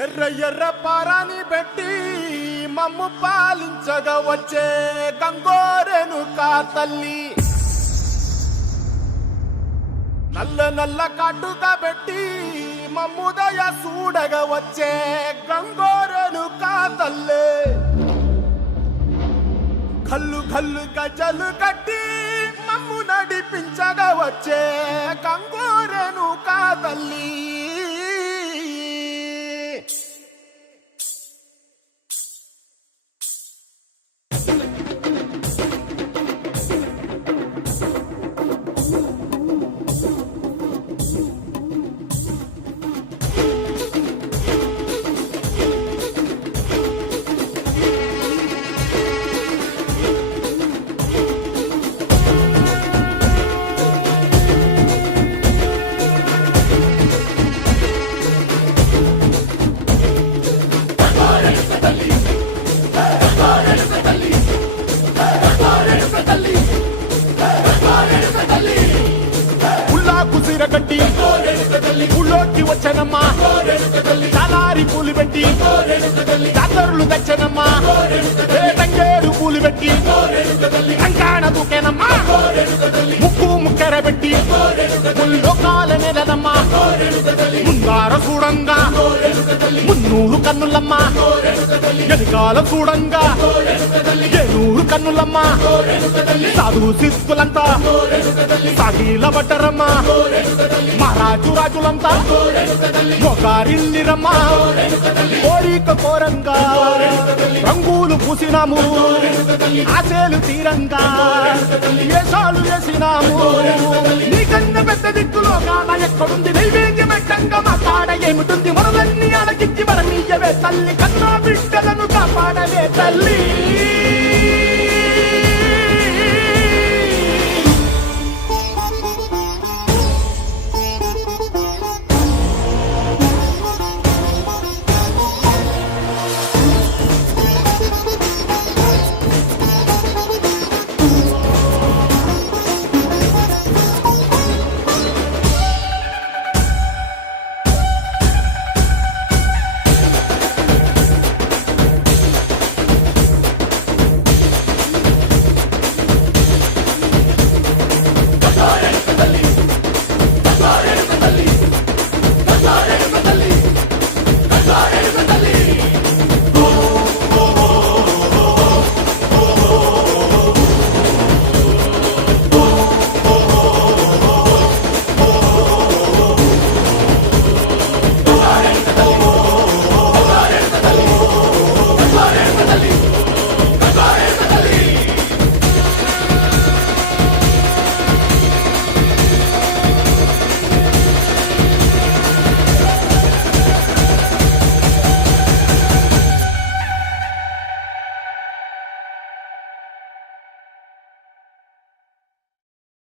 ఎర్ర ఎర్ర పారాని పెట్టి మమ్ము పాలించగా వచ్చే గంగోరెను కా తల్లి, నల్ల నల్ల కాటుగా పెట్టి మమ్ముదయ చూడగా వచ్చే గంగోరెను కా తల్లి, కల్లు కల్లు గజలు కట్టి మమ్ము నడిపించగా వచ్చే గంగోరెను కా తల్లి. కట్టి ఊళ్ళోకి వచ్చనమ్మా, చాలారి పూలు పెట్టి జాతరులు తెచ్చనమ్మా, తంగేడు పూలు పెట్టి కంకాణ దూకేనమ్మా, ముక్కు ముక్కెర పెట్టి ముల్లోకాల నెలనమ్మా, ముందార చూడంగా మున్నూరు కన్నులమ్మా, ఎనకాల చూడంగా ఏనూరు కన్నులమ్మా, సాధు సిద్ధులంతా సాగిల పట్టరమ్మా, మహారాజు రాజులంతా మొగారిల్లిరమ్మా, కోరిక కోరంగా రంగులు పూసినాము, ఆశలు తీరంగా వేషాలు వేసినాము, నీకన్నా పెద్ద దిక్కులో కాన ఎక్కడుంది నైవేద్యం ఎట్టంగా మా కాడ ఏమిటుంది, మనలన్నీ అడగించి మన నీయవే తల్లి, కన్నా బిడ్డలను కాపాడవే తల్లి.